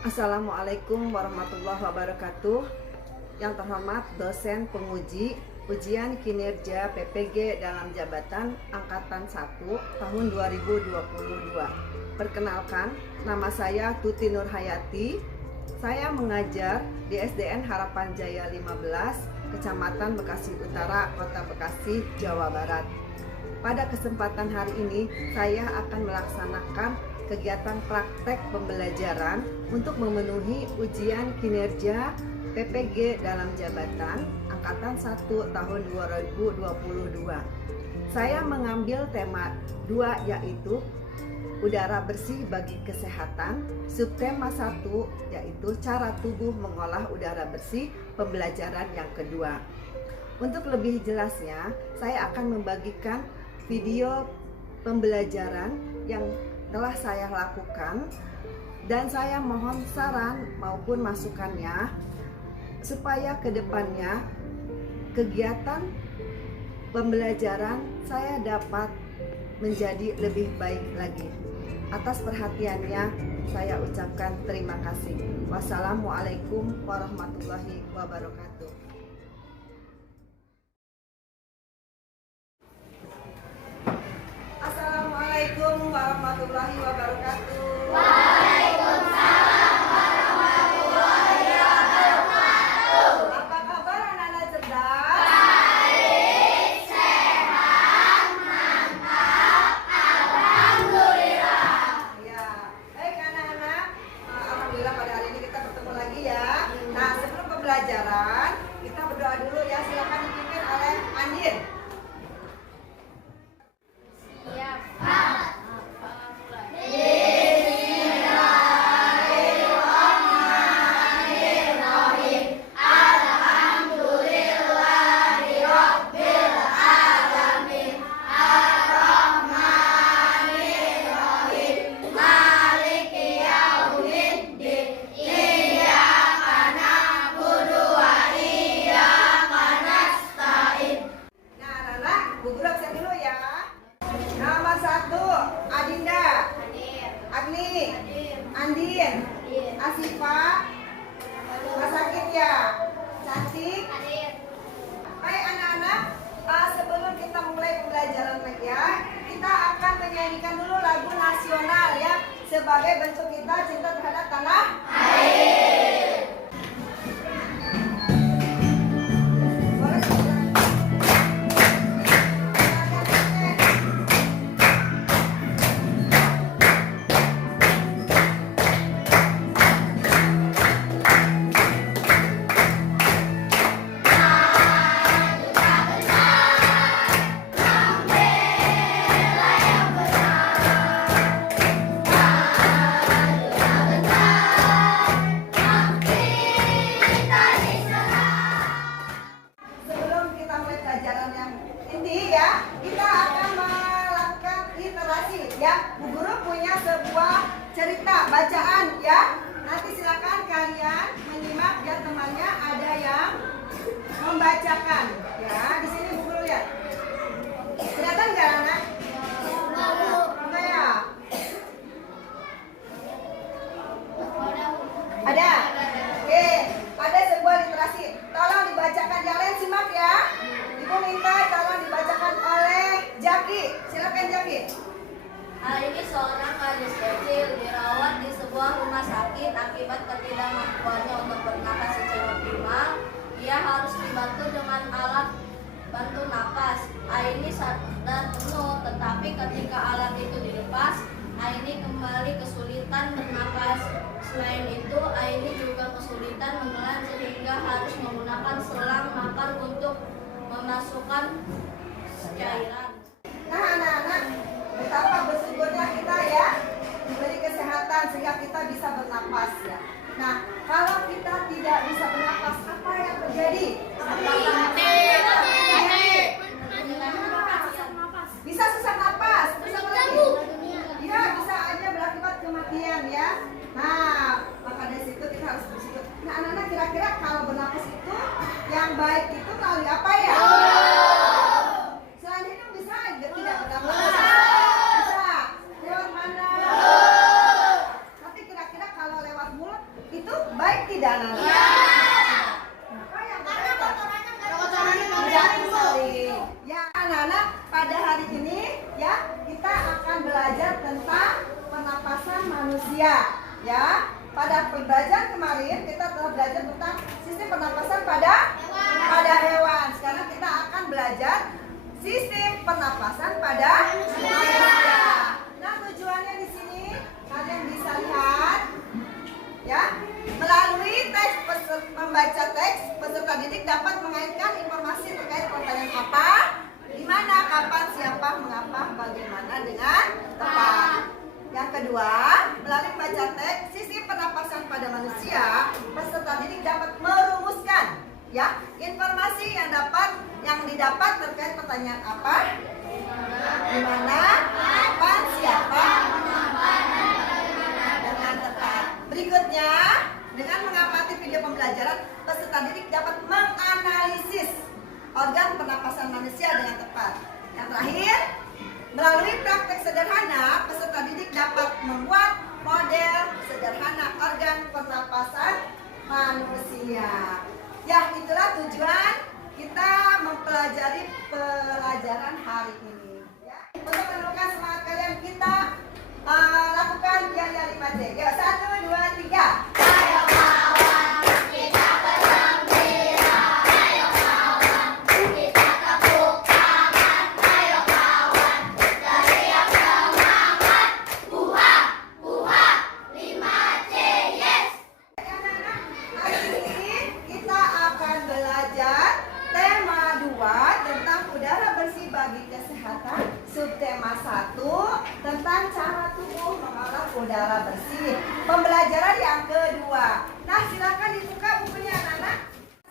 Assalamualaikum warahmatullahi wabarakatuh. Yang terhormat dosen penguji ujian kinerja PPG dalam jabatan Angkatan 1 tahun 2022. Perkenalkan, nama saya Tuti Nurhayati. Saya mengajar di SDN Harapan Jaya 15, Kecamatan Bekasi Utara, Kota Bekasi, Jawa Barat. Pada kesempatan hari ini, saya akan melaksanakan kegiatan praktek pembelajaran untuk memenuhi ujian kinerja PPG dalam jabatan Angkatan 1 tahun 2022. Saya mengambil tema 2 yaitu udara bersih bagi kesehatan. Subtema 1 yaitu cara tubuh mengolah udara bersih, pembelajaran yang kedua. Untuk lebih jelasnya, saya akan membagikan video pembelajaran yang telah saya lakukan dan saya mohon saran maupun masukannya supaya kedepannya kegiatan pembelajaran saya dapat menjadi lebih baik lagi. Atas perhatiannya saya ucapkan terima kasih. Wassalamualaikum warahmatullahi wabarakatuh. Assalamualaikum warahmatullahi wabarakatuh. Waalaikumsalam warahmatullahi wabarakatuh. Apa kabar anak-anak cerdas? Baik, sehat, mantap, alhamdulillah. Ya, baik anak-anak. Alhamdulillah pada hari ini kita bertemu lagi ya. Nah, sebelum pembelajaran kita berdoa dulu ya. Silakan dipimpin oleh Andin. Andin, Asifa, sakit ya, cantik. Baik anak-anak, sebelum kita mulai pembelajaran lagi ya, kita akan menyanyikan dulu lagu nasional ya, sebagai bentuk kita cinta terhadap tanah air. Bu Guru punya sebuah cerita bacaan ya. Nanti silakan kalian menyimak ya, temannya ada yang membacakan ya. Di sini Bu Guru lihat. Kelihatan nggak anak? Enggak ya? Ada. Oke, ada sebuah literasi. Tolong dibacakan, yang lain simak ya. Ibu minta tolong dibacakan oleh Jaki. Silakan Jaki. Hari ini seorang gadis kecil dirawat di sebuah rumah sakit akibat ketidakmampuannya untuk bernapas secara optimal. Ia harus dibantu dengan alat bantu napas. Aini sadar penuh, tetapi ketika alat itu dilepas, Aini kembali kesulitan bernapas. Selain itu, Aini juga kesulitan mengelan sehingga harus menggunakan selang napas untuk memasukkan cairan. Nah anak-anak, betapa bersyukurnya kita ya diberi kesehatan sehingga kita bisa bernapas ya. Nah, kalau kita tidak bisa bernapas, apa yang terjadi? Bisa sesak napas, ya bisa aja berakibat kematian ya. Nah, maka dari situ kita harus bersyukur. Nah anak-anak, kira-kira kalau bernapas itu yang baik itu melalui apa ya? Selain hidung bisa tidak bernapas? Bisa. Lewat mana? Tapi kira-kira kalau lewat mulut manusia. Ya, pada pembelajaran kemarin kita telah belajar tentang sistem pernapasan pada hewan. Sekarang kita akan belajar sistem pernapasan pada manusia. Nah, tujuannya di sini kalian bisa lihat, ya, melalui teks membaca teks, peserta didik dapat mengaitkan informasi terkait pertanyaan apa, di mana, kapan, siapa, mengapa, bagaimana dengan tepat. Yang kedua, melalui membaca teks sistem pernapasan pada manusia, peserta didik dapat merumuskan, ya, informasi yang didapat terkait pertanyaan apa, di mana, kapan, siapa, dengan tepat. Berikutnya, dengan mengamati video pembelajaran, peserta didik dapat menganalisis organ pernapasan manusia dengan tepat. Yang terakhir, melalui praktek sederhana, peserta didik dapat membuat model sederhana organ pernapasan manusia. Ya, itulah tujuan kita mempelajari pelajaran hari ini. Ya. Untuk menumbuhkan semangat kalian, kita lakukan yaya 5C. Ya, 1, 2, 3. Ayo kawan, kita bergembira. Ayo kawan, kita tepuk tangan. Ayo kawan, teriak semangat. Buha, buha, 5C, yes. Anak-anak, hari ini kita akan belajar tema 2 tentang udara bersih bagi kesehatan. Subtema 1 tentang cara tubuh mengolah udara bersih. Pembelajaran yang kedua. Nah, silakan dibuka bukunya anak-anak.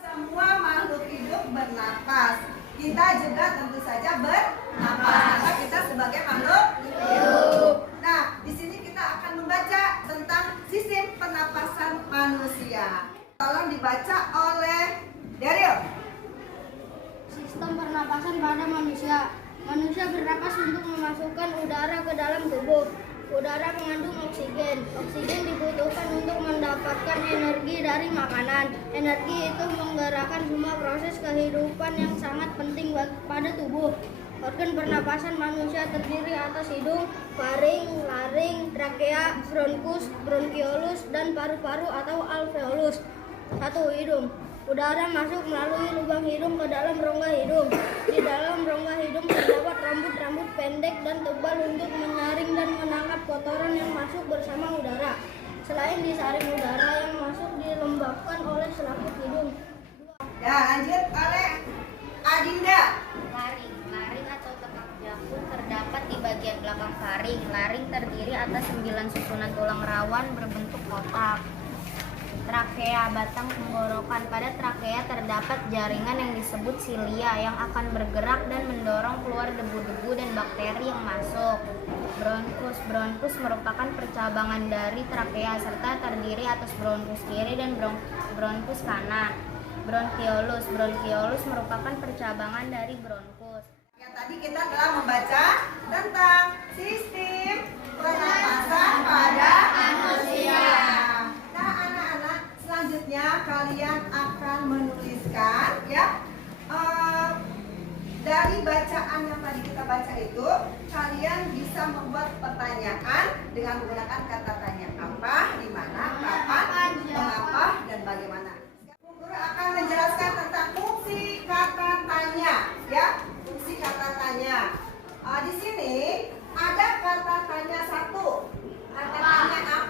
Semua makhluk hidup bernapas. Kita juga tentu saja bernapas. Karena kita sebagai makhluk hidup. Nah, di sini kita akan membaca tentang sistem pernapasan manusia. Tolong dibaca oleh Daryl. Sistem pernapasan pada manusia. Manusia bernapas untuk memasukkan udara ke dalam tubuh. Udara mengandung oksigen. Oksigen dibutuhkan untuk mendapatkan energi dari makanan. Energi itu menggerakkan semua proses kehidupan yang sangat penting pada tubuh. Organ pernapasan manusia terdiri atas hidung, faring, laring, trakea, bronkus, bronkiolus, dan paru-paru atau alveolus. 1. Hidung. Udara masuk melalui lubang hidung ke dalam rongga hidung. Di dalam rongga hidung terdapat rambut-rambut pendek dan tebal untuk menyaring dan menangkap kotoran yang masuk bersama udara. Selain disaring, udara yang masuk dilembabkan oleh selaput hidung. Ya, lanjut oleh Adinda. Laring. Laring atau tekak jakun terdapat di bagian belakang faring. Laring terdiri atas 9 susunan tulang rawan berbentuk kotak. Trakea, batang tenggorokan. Pada trakea terdapat jaringan yang disebut silia yang akan bergerak dan mendorong keluar debu-debu dan bakteri yang masuk. Bronkus. Bronkus merupakan percabangan dari trakea serta terdiri atas bronkus kiri dan bronkus kanan. Bronkiolus. Bronkiolus merupakan percabangan dari bronkus. Ya, tadi kita telah membaca tentang sistem pernapasan pada manusia. Nah, anak-anak, selanjutnya kalian akan menuliskan, ya, dari bacaan yang tadi kita baca itu, kalian bisa membuat pertanyaan dengan menggunakan kata tanya apa, di mana, kapan, mengapa, dan bagaimana. Guru akan menjelaskan tentang fungsi kata tanya, ya, fungsi kata tanya. Di sini ada kata tanya 1. Kata tanya apa?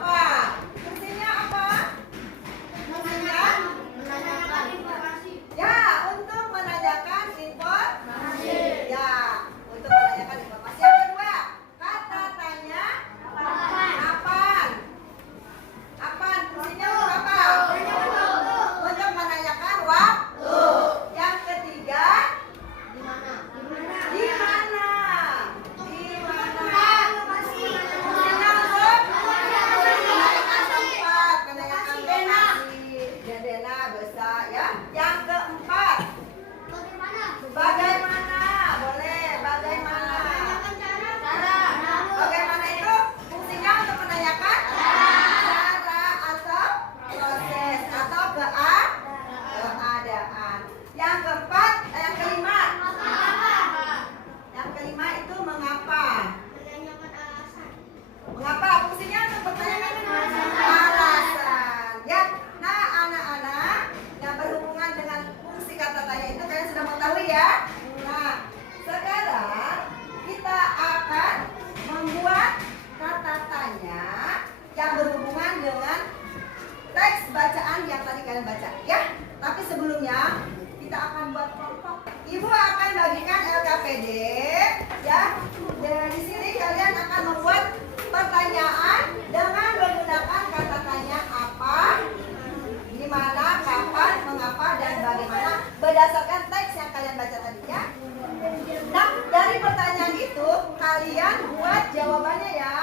teks bacaan yang tadi kalian baca ya. Tapi sebelumnya kita akan buat kelompok. Ibu akan bagikan LKPD ya. Di sini kalian akan membuat pertanyaan dengan menggunakan kata tanya apa, di mana, kapan, mengapa, dan bagaimana berdasarkan teks yang kalian baca tadi ya. Nah, dari pertanyaan itu kalian buat jawabannya ya.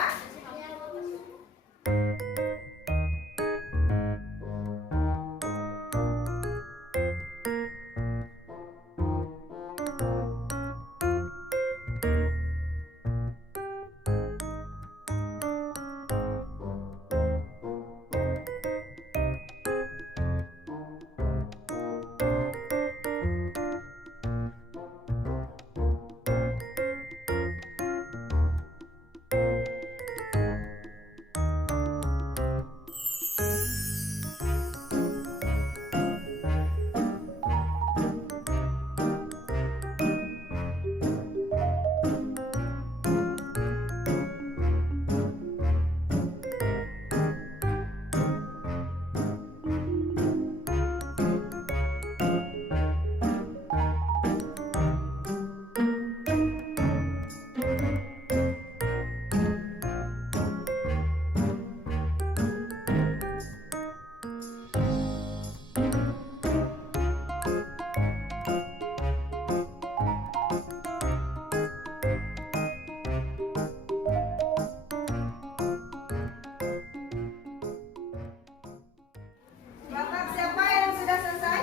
Bapak siapa yang sudah selesai?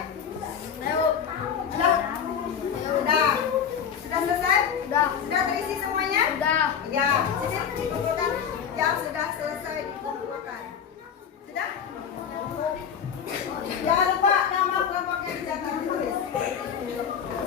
Sudah? Sudah selesai? Sudah terisi semuanya? Ya, sini dikumpulkan yang sudah selesai dikumpulkan. Sudah? Jangan lupa nama kelompoknya dicatat tulis.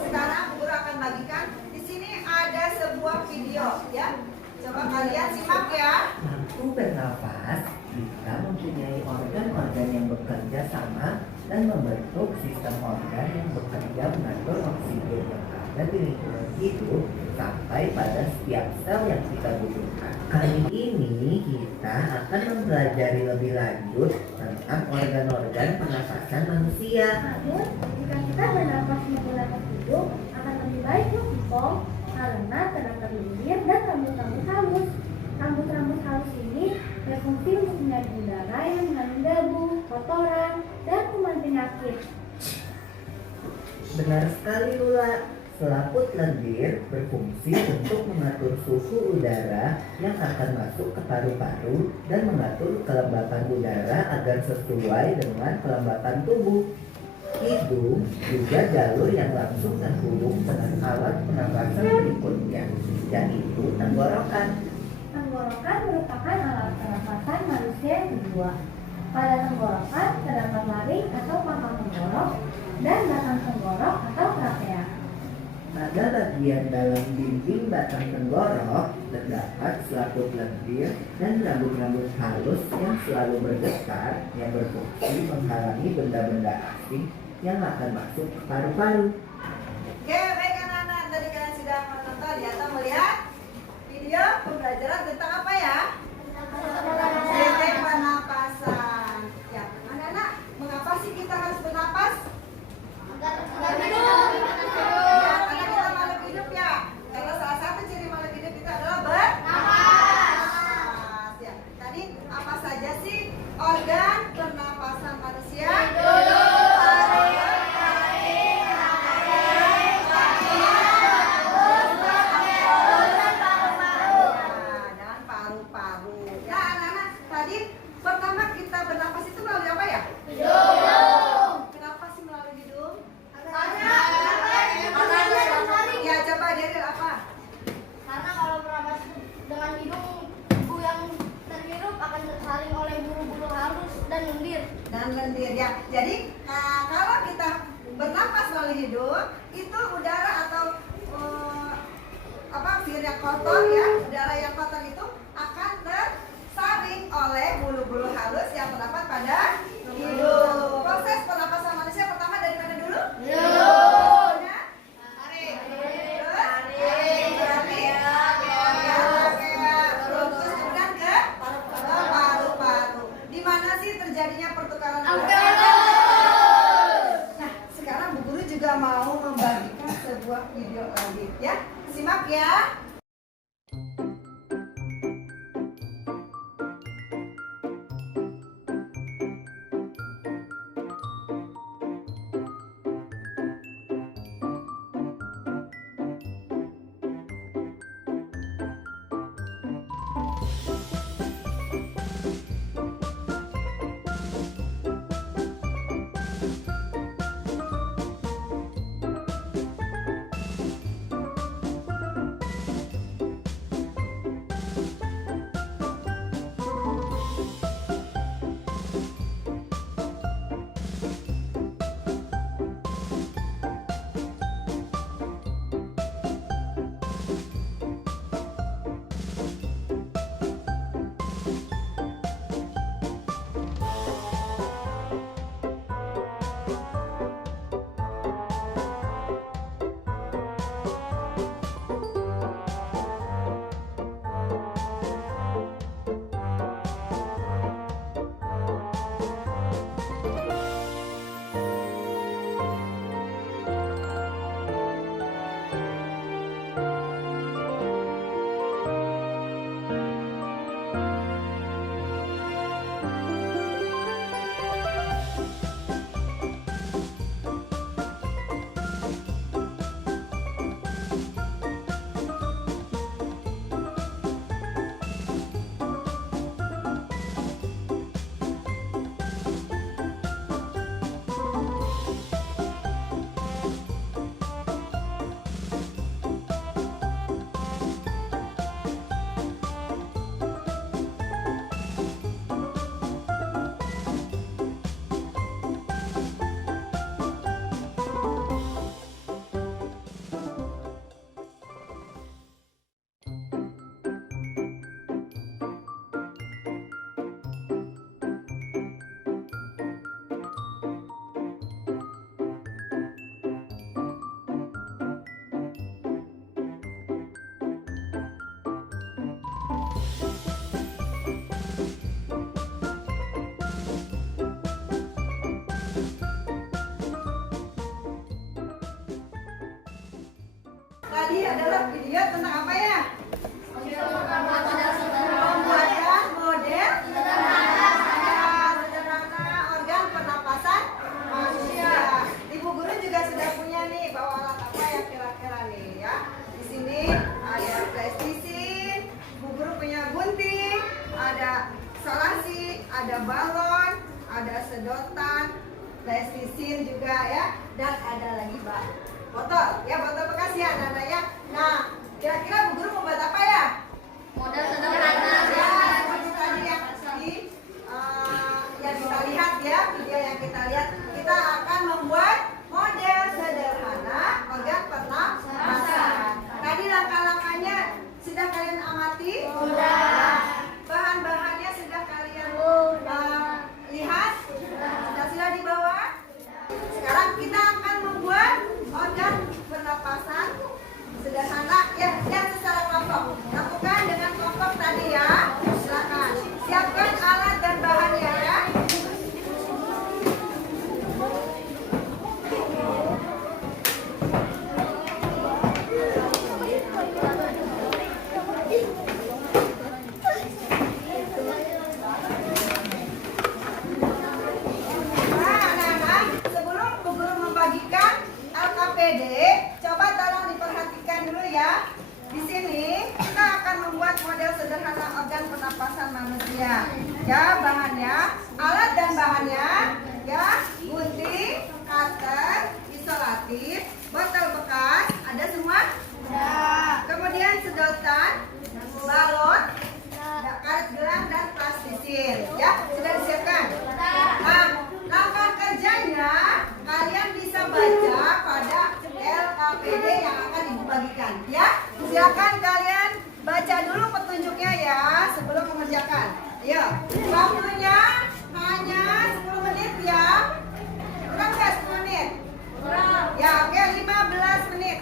Sekarang guru akan bagikan. Di sini ada sebuah video ya. Coba kalian simak ya. Mampu bernafas, kita mempunyai organ-organ yang bekerja sama dan membentuk sistem organ yang bekerja mengatur oksigen yang ada di lingkungan hidup sampai pada setiap sel yang kita butuhkan. Kali ini kita akan mempelajari lebih lanjut tentang organ-organ pernafasan manusia. Namun, jika kita bernapas menggunakan hidung, akan lebih baik Pipong, karena terdapat lendir dan rambut-rambut halus. Rambut-rambut halus ini berfungsi untuk menyaring udara yang mengandung debu, kotoran, dan kuman penyakit. Benar sekali Lula. Selaput lendir berfungsi untuk mengatur suhu udara yang akan masuk ke paru-paru dan mengatur kelembapan udara agar sesuai dengan kelembapan tubuh. Hidung juga jalur yang langsung terhubung dengan alat pernapasan berikutnya, yaitu tenggorokan. Tenggorokan merupakan alat pernapasan manusia yang kedua. Pada tenggorokan terdapat laring atau pangkal tenggorok dan batang tenggorok atau trakea. Pada bagian dalam dinding batang tenggorok terdapat selaput lendir dan rambut-rambut halus yang selalu bergetar yang berfungsi menghalangi benda-benda asing yang akan masuk ke paru-paru. Oke, baik anak-anak, tadi kalian sudah menonton ya atau melihat video pembelajaran tentang apa ya? Sistem pernapasan. Ya, anak-anak, mengapa sih kita harus bernapas? Ya, karena kita makhluk hidup ya. Karena salah satu ciri makhluk hidup itu adalah bernapas. Ya, tadi apa saja sih organ pernapasan manusia? Dan paru-paru. Ya, anak-anak, tadi pertama kita bernapas itu melalui apa ya? Kenapa sih melalui hidung? Ya, coba dari apa? Karena kalau bernapas dengan hidung, tubuh yang terhirup akan tersaring oleh bulu-bulu halus dan lendir. Dan lendir ya. Jadi kalau kita bernapas melalui hidung, itu udara atau air yang kotor ya, udara yang kotor itu akan tersaring oleh bulu-bulu halus yang terdapat pada hidung. Proses pernapasan manusia pertama dari mana dulu? Hidung. Terus kemudian ke paru-paru. Di mana sih terjadinya pertukaran disimak ya. Tadi adalah video tentang apa ya? Pembuatan model sederhana organ pernapasan manusia. Ibu guru juga sudah punya nih bawa alat apa yang kira-kira nih ya. Di sini ada plastisin, ibu guru punya gunting, ada salasi, ada balon, ada sedotan, plastisin juga ya, dan ada lagi botol ya, botol bekas ya anak-anak ya. Nah, kira-kira bu guru mau buat apa ya? Model sederhana. Ya, seperti tadi yang kita lihat ya, video yang kita lihat, kita akan membuat model sederhana organ pernapasan. Tadi langkah-langkahnya sudah kalian amati? Sudah. Bahan-bahannya sudah kalian lihat? Sudah di bawah? Sekarang kita akan membuat organ pernapasan sederhana ya, yang secara kelompok. Lakukan dengan kelompok tadi ya. Silakan siapkan alat dan bahannya ya. Nah, anak-anak, sebelum bu guru membagikan LKPD, coba tolong diperhatikan dulu ya. Di sini kita akan membuat model sederhana organ pernapasan manusia. Ya, bahannya, alat dan bahannya, ya, gunting, cutter, isolatif, botol bekas, ada semua? Kemudian sedotan, balon, karet gelang dan plastisin. Ya, sudah disiapkan? Nah, langkah kerjanya kalian bisa baca pada LKPD yang akan ibu bagikan ya. Silakan kalian baca dulu petunjuknya ya sebelum mengerjakan. Ayo, waktunya hanya 10 menit ya. Kurang nggak 10 menit? Kurang. Ya, oke, 15 menit.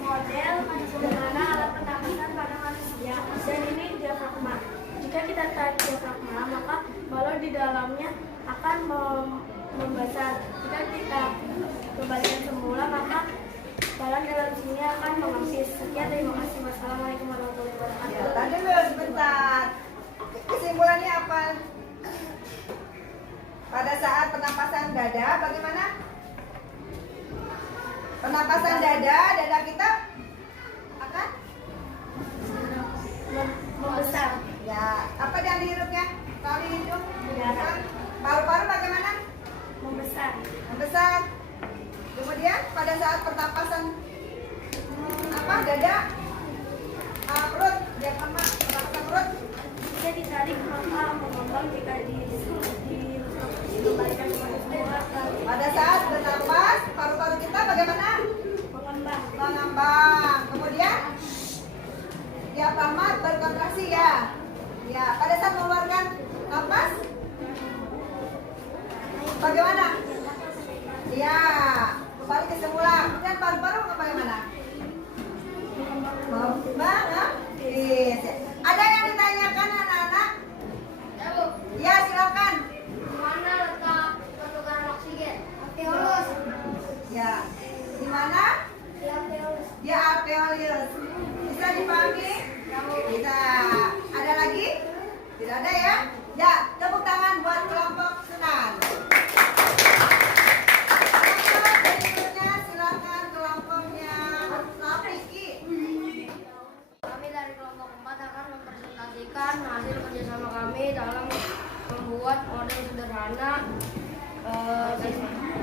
model sederhana alat pernapasan pada manusia, dan ini diafragma. Jika kita tarik diafragma, maka balon di dalamnya akan membesar. Jika kita kembalikan semula, maka balon dalam sini akan mengempis. Sekian, terima kasih. Wassalamualaikum warahmatullahi Ya, wabarakatuh. tadi dulu sebentar. Kesimpulannya apa? Pada saat penapasan dada, bagaimana? Penapasan dada kita akan Membesar. ya apa yang dihirupnya? Kalau di hidung, Udara. paru-paru bagaimana? Membesar. Membesar. Kemudian pada saat pernapasan apa? Dada, perut, diafragma, pernapasan perut. Jika ditarik maka mengembang, jika dikembalikan kepada semula Pada saat bernapas, paru-paru kita bagaimana? mengembang. Mengembang. Kemudian diafragma berkontraksi ya. Ya, pada saat mengeluarkan napas bagaimana? Ya, kembali ke semula. Kemudian paru-paru bagaimana? Mengembang. Yes. Ada yang ditanyakan anak-anak? Ya, silakan. Mana letak kandungan oksigen? Alveolus. Ya. Di mana? Alveolus. Ya, alveolus. Bisa dipahami? Bisa. Ada lagi? Tidak ada ya? Ya, tepuk tangan buat kelompok Sunan. Berikutnya silakan kelompoknya Rafiki. Kami dari kelompok 4 akan mempresentasikan hasil kerjasama kami dalam membuat model sederhana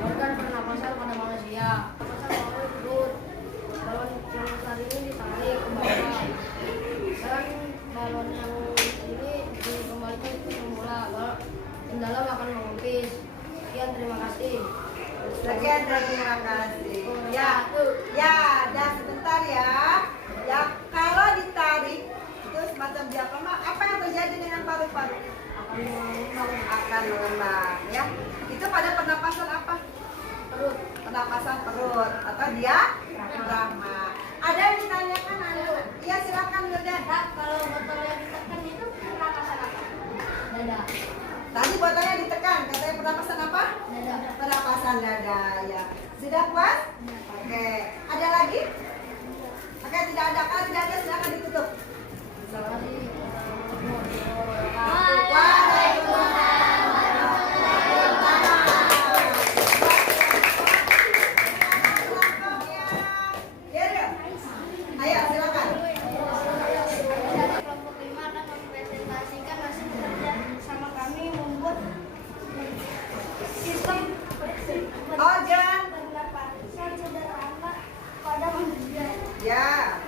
organ pernapasan pada manusia. Pernapasan melalui perut. Balon yang besar ini ditarik ke bawah, dan balon yang ini dikembalikan ke semula. Balon yang dalam akan mengempis. Sekian, terima kasih. Sekian dan terima kasih. Ya, ya, dan sebentar ya. Ya, kalau ditarik itu semacam diafragma, apa yang terjadi dengan paru-paru? Akan mengembang, ya. Itu pada pernapasan apa? Perut, pernapasan perut atau diafragma. Ada yang ditanyakan anak? Iya, silakan Yurdan. Kalau botol yang ditekan itu pernapasan apa? Dada. Tadi botolnya ditekan, katanya pernapasan apa? Dada. Pernapasan dada, ya. Sudah puas? Oke. Ada lagi? Oke, tidak ada. Kalau tidak ada, silakan ditutup. Ayo, silakan. Dari kelompok 5 akan mempresentasikan hasil kerja sama kami membuat sistem Organ. pernapasan sederhana pada manusia. Ya.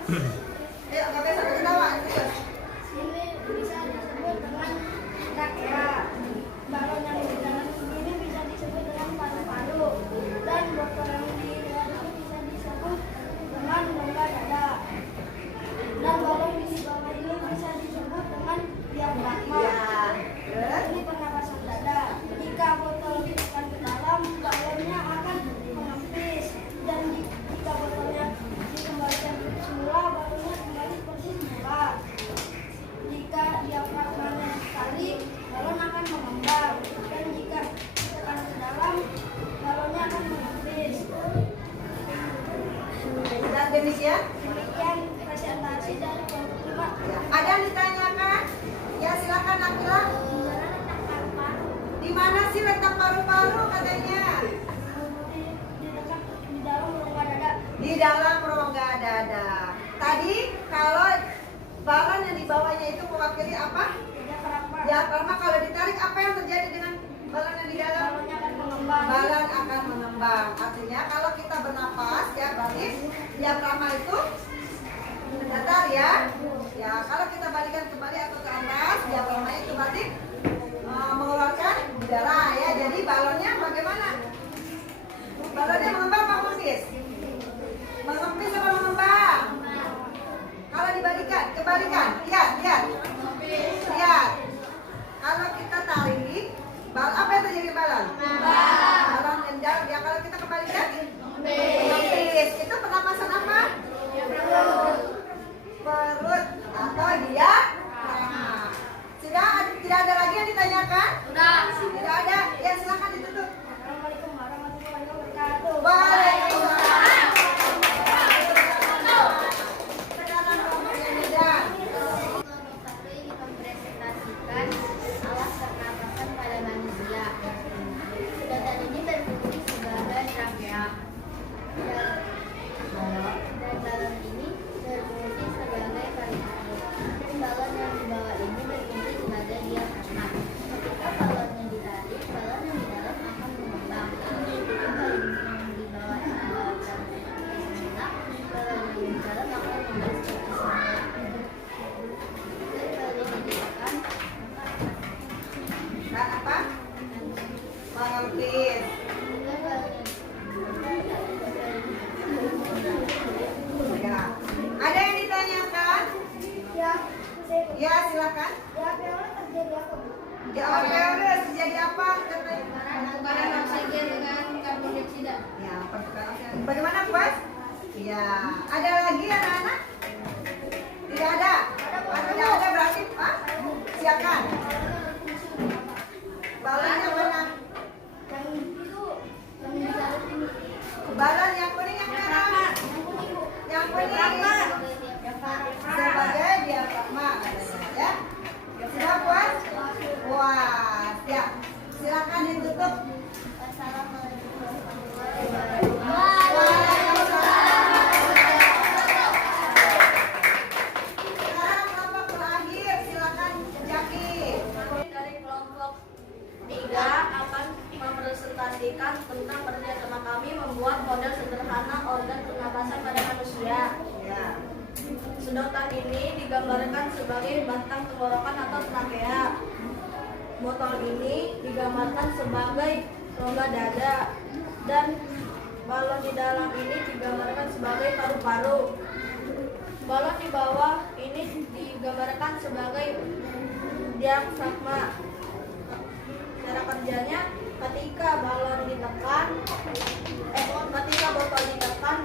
Ayo, nggak bisa ketawa. Terus. Ini bisa disebut dengan trakea. Balon yang di dalam ini bisa disebut dengan paru-paru, dan botol yang di luar ini bisa disebut dengan rongga dada. Dan balon di bawah ini bisa disebut dengan diafragma. Ya. Terus. Ini pernapasan dada. Jika botol ditekan ke dalam, balonnya akan mengempis, dan jika botolnya dikembalikan ke semula, balonnya kembali seperti semula. Jika diafragmanya ditarik, balon akan mengembang, dan jika ditekan ke dalam, balonnya akan mengempis. Dan demikian. Demikian presentasi dari kelompok 5. Ya. Ada yang ditanyakan? Ya, silakan Akila. Di mana sih letak paru-paru katanya? Di dalam rongga dada. Di dalam rongga dada. Tadi kalau balon yang di bawahnya itu mewakili apa? Diafragma. Diafragma. Kalau ditarik, apa yang terjadi dengan balon yang di dalam? Balonnya akan mengembang. Balon akan mengembang. Artinya kalau kita bernapas ya berarti diafragma itu datar ya. Ya, kalau kita balikan kembali atau ke atas, diafragma itu berarti mengeluarkan udara ya. Jadi balonnya bagaimana? Balonnya mengembang apa mengempis? Mengempis apa mengembang? Kalau dibalikan, kebalikan. Lihat, lihat. Lihat. Kalau kita tarik, apa yang terjadi balon? Balon endang. Ya, kalau kita kembalikan, mengempis. Itu pernapasan apa? please. Ya. Ada yang ditanyakan? Ya, silakan. Ya, alveolus terjadi apa? Pertukaran oksigen dengan karbon dioksida. Ya, pertukaran oksigen. Bagaimana, Puas? Ya, ada lagi anak-anak? Tidak ada? Tidak ada berarti, Pak? Silakan. Balon yang mana? Balon yang kuning yang merah? Yang kuning. Sebagai diafragma katanya, ya. Sudah puas? Puas. Ya. Silakan ditutup. Sekarang kelompok terakhir, silakan Jaki. Dari kelompok 3 akan merepresentasikan tentang kerjasama kami membuat model sederhana organ pernapasan pada manusia. Ya. Sedotan ini digambarkan sebagai batang tenggorokan atau trakea. Botol ini digambarkan sebagai rongga dada dan balon di dalam ini digambarkan sebagai paru-paru. Balon di bawah ini digambarkan sebagai diafragma. Cara kerjanya ketika botol ditekan,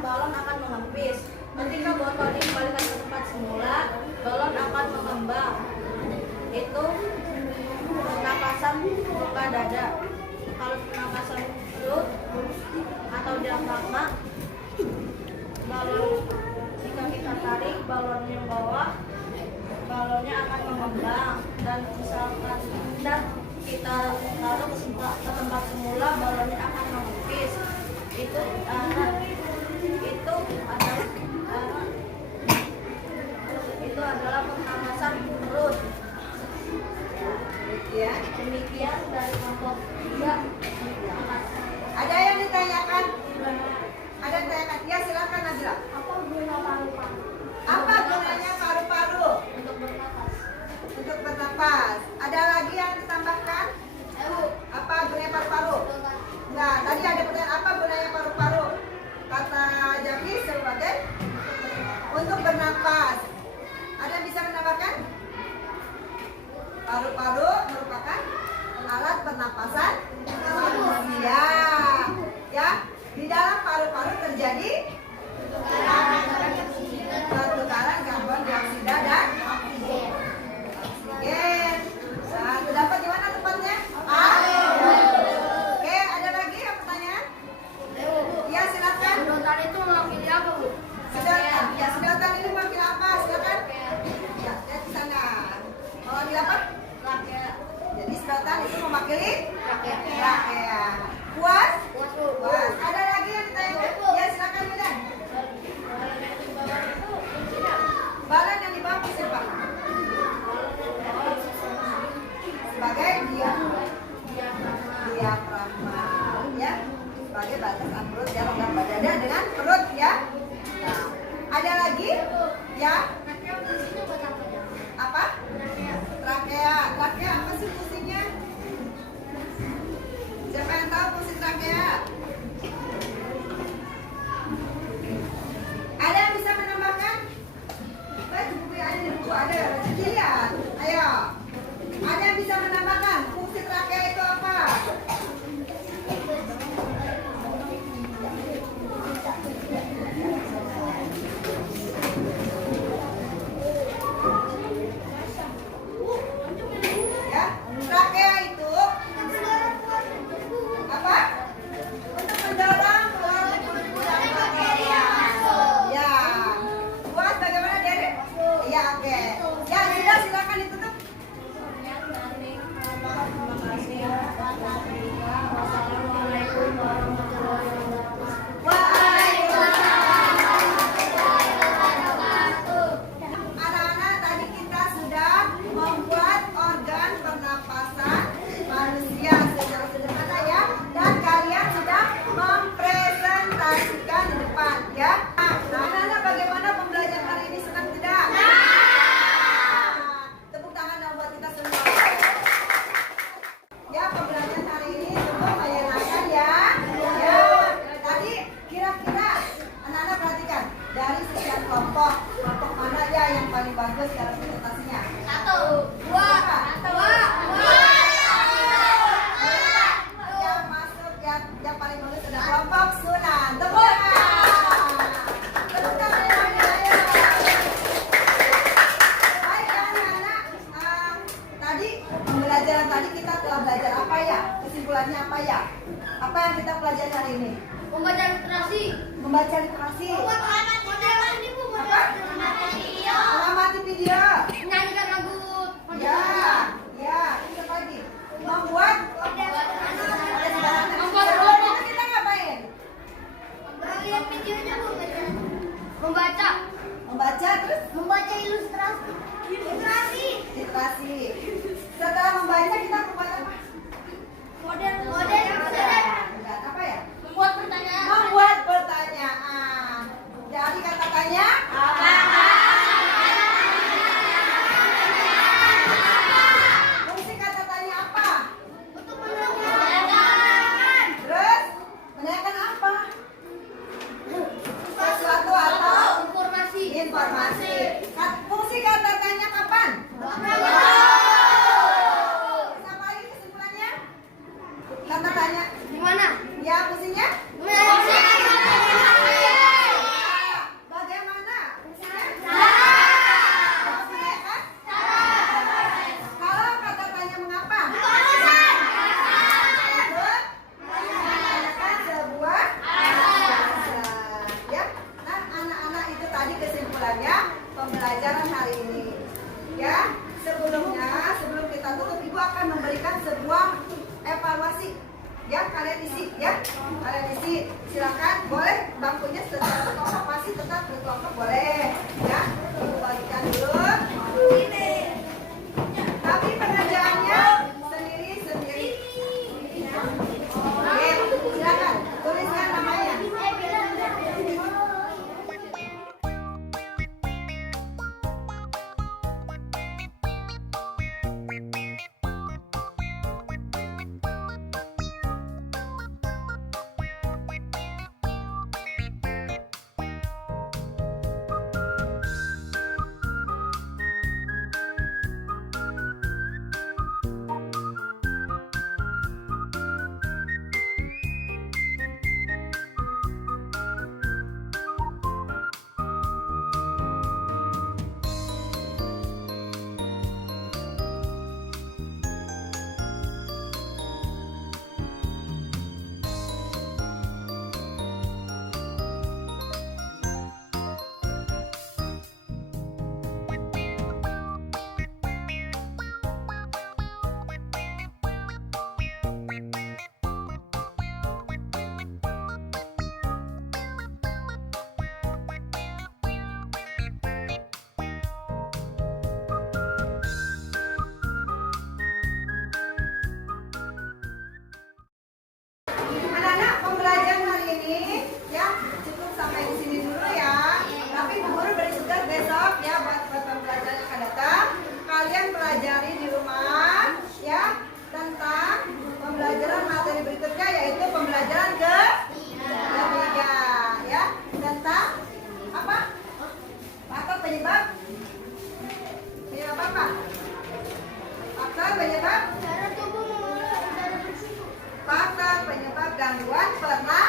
balon akan mengempis. Ketika botol dikembalikan ke tempat semula, balon akan mengembang. Itu pernapasan rongga dada. Kalau pernapasan perut atau diafragma, balon jika kita tarik balon yang bawah, balonnya akan mengembang dan misalkan kita taruh ke tempat semula, balonnya akan mengempis. Itu adalah pernapasan perut. Ya. Demikian dari kelompok 3. Ada yang ditanyakan? Ada yang ditanyakan? Ya, silakan Najla. Apa guna paru-paru? Apa gunanya paru-paru? Untuk bernapas. Untuk bernapas. Ada lagi yang ditambahkan? Apa gunanya paru-paru? Nah, tadi ada pertanyaan apa gunanya paru-paru? Kata Jaki sebagai untuk bernapas. Ada yang bisa menambahkan? Paru-paru merupakan alat pernapasan manusia. Ya, di dalam paru-paru terjadi pertukaran karbon dioksida dan oksigen. Nah, terdapat di mana tempatnya? Oke, ada lagi yang pertanyaan? Ya, silakan. Sedotan itu mewakili apa, Bu? Sedotan. Ya, sedotan ini mewakili apa? Silakan. Ya, lihat di sana. Mewakili apa? Trakea. Jadi sedotan itu mewakili Trakea. trakea. Puas? Puas, Bu. Puas. Ada lagi yang ditanyakan? Ya, silakan Yudan. Balon yang di bawah fungsinya apa? Sebagai diafragma, ya, sebagai batasan perut ya, rongga dada dengan perut ya. Nah, ada lagi? Ya. Apa? Trakea. Trakea apa sih fungsinya? Siapa yang tahu fungsi trakea? Ada yang bisa menambahkan? Baca buku ada di buku ada. Lihat. Ayo. Ada yang bisa menambahkan fungsi trakea itu apa? Apa yang kita pelajari hari ini? Membaca literasi. Membaca literasi. Apa? Mengamati video. Menyanyikan lagu. Ya, ya. Terus apa lagi? Membuat. Membuat Sebelum kelompok. itu kita ngapain? Lihat videonya Bu. Membaca. Membaca terus Membaca ilustrasi. literasi. Setelah membaca kita membuat apa? Model. Enggak, apa ya? Membuat pertanyaan. Membuat pertanyaan. Jadi kata tanya apa? Fungsi kata tanya apa? Untuk menanyakan. Terus menanyakan apa? Sesuatu atau Informasi. informasi. Fungsi kata tanya kapan? Sama lagi kesimpulannya? Kata tanya. Di mana? Ya fungsinya? Menanyakan. Bagaimana? Fungsinya? Cara. Fungsinya kan? Kalau kata tanya mengapa? Untuk menanyakan sebuah alasan. Ya. Nah, anak-anak itu tadi kesimpulannya pembelajaran hari ini. Ya. Sebelum kita tutup, Ibu akan memberikan sebuah evaluasi. Ya, kalian isi ya. Kalian isi. Silakan, boleh bangkunya secara berkelompok, pasti tetap berkelompok boleh. Ya. Ibu bagikan dulu. Tapi pengerjaannya sendiri-sendiri. Oke, silakan tuliskan namanya. Anak-anak, pembelajaran hari ini ya cukup sampai di sini dulu ya. Tapi Bu Guru beri tugas besok ya buat pembelajaran yang akan datang. Kalian pelajari di rumah ya tentang pembelajaran materi berikutnya, yaitu pembelajaran ketiga ya tentang apa? Faktor penyebab apa? Faktor penyebab Cara tubuh mengelola udara bersih. faktor penyebab gangguan pernafasan.